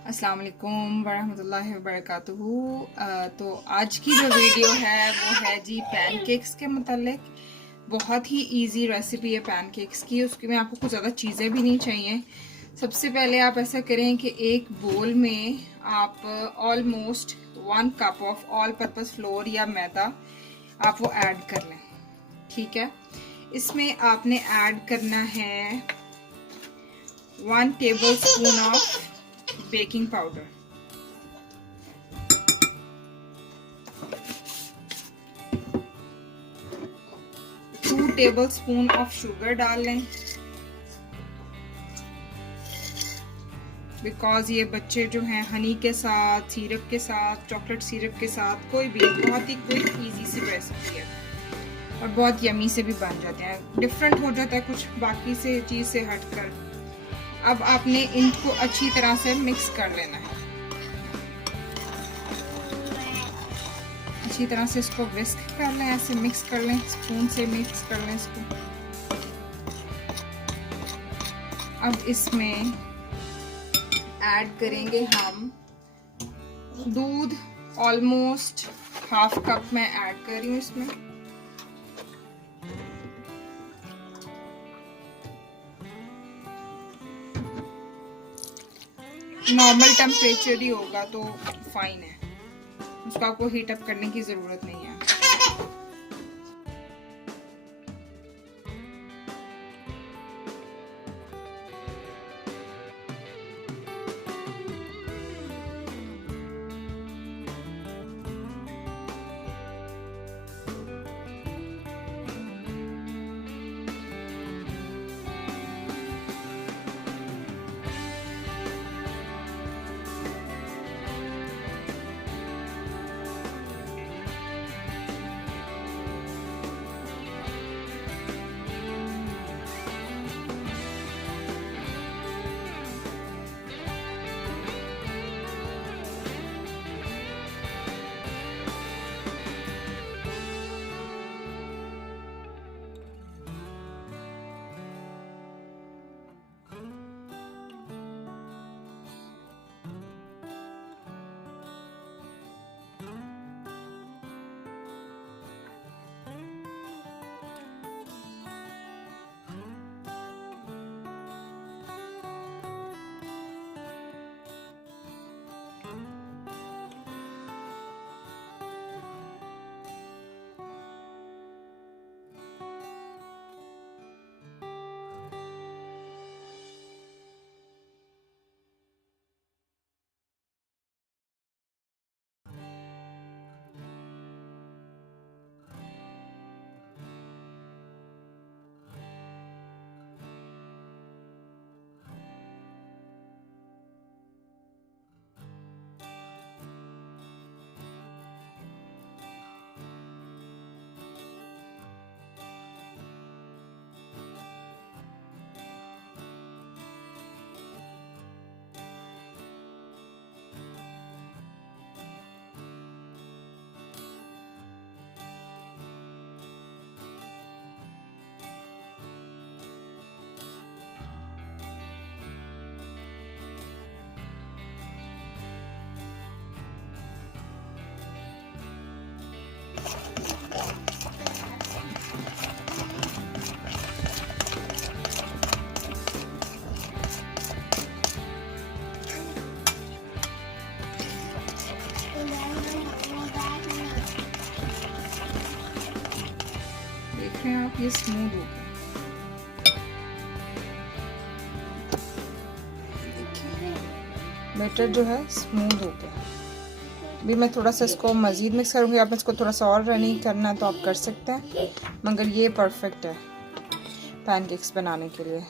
अस्सलाम वालेकुम वरहमतुल्लाहि वबरकातुहू। तो आज की जो वीडियो है वो है जी पैनकेक्स के मतलब। बहुत ही इजी रेसिपी है पैनकेक्स की। उसके में आपको कुछ ज़्यादा चीज़ें भी नहीं चाहिए। सबसे पहले आप ऐसा करें कि एक बोल में आप almost 1 cup of all purpose floor या मैदा आप वो ऐड कर लें। ठीक है, इसमें आपने ऐड करना है 1 table spoon of baking powder, 2 table spoon of sugar डाल लें, बिकॉज ये बच्चे जो हैं हनी के साथ, सिरप के साथ, चॉकलेट सिरप के साथ, कोई भी बहुत ही क्विक इजी सी रेसिपी है और बहुत यमी से भी बन जाते हैं। डिफरेंट हो जाता है कुछ बाकी से चीज़ से हटकर। अब आपने इनको अच्छी तरह से मिक्स कर लेना है। अच्छी तरह से इसको विस्क कर लें, ऐसे मिक्स कर लें, स्पून से मिक्स कर लें इसको। अब इसमें ऐड करेंगे हम दूध, ऑलमोस्ट हाफ कप मैं ऐड कर रही हूँ इसमें। नॉर्मल टेम्परेचर ही होगा तो फाइन है, उसको आपको हीट अप करने की ज़रूरत नहीं है। देख रहे हैं आप, ये स्मूथ हो गया। बैटर जो है स्मूथ हो गया। अभी मैं थोड़ा सा इसको मज़ीद मिक्स करूँगी। आप इसको थोड़ा सा और रनी करना तो आप कर सकते हैं, मगर ये परफेक्ट है पैनकेक्स बनाने के लिए।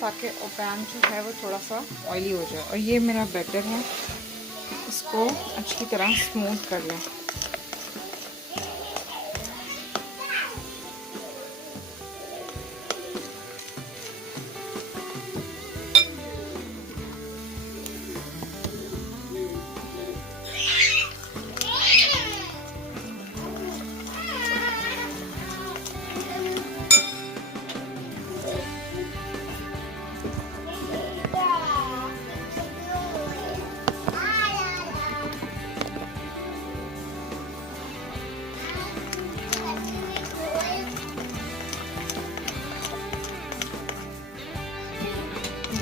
ताकि पैन जो है वो थोड़ा सा ऑयली हो जाए। और ये मेरा बैटर है, इसको अच्छी तरह स्मूथ कर लें।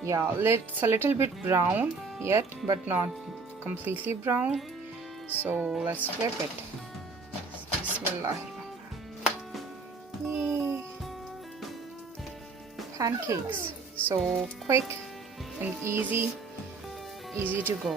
Yeah, it's a little bit brown yet, but not completely brown. So let's flip it. Bismillah. Pancakes. So quick and easy to go.